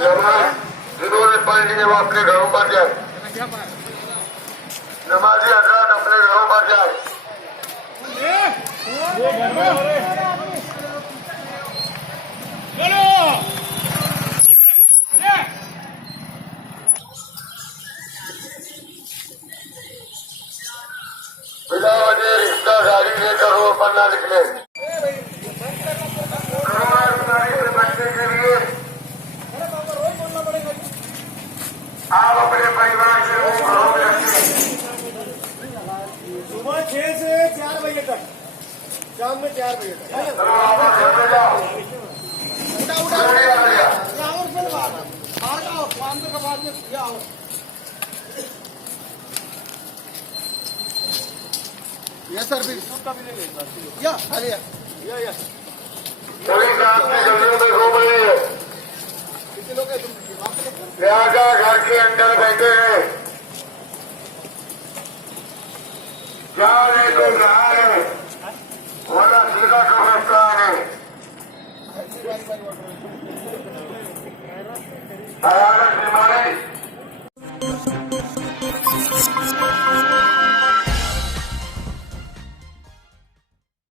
नमाज जिन्होंने पढ़ ली है वो अपने घरों पर जाए। नमाजी हजरात अपने घरों पर जाए। बिना वजह रिश्ता गाड़ी लेकर रोड पर न निकले। कोरोना बीमारी से बचने के लिए आप अपने परिवार से वो घरों में रखें। सुबह 6 से 4 बजे तक, शाम में 4 बजे तक। यस सर, या पुलिस आपके गलियों में घूम रही है। लिहाजा घर के अंदर बैठे हैं। क्या लेके रहा है वरना सीधा समझता है।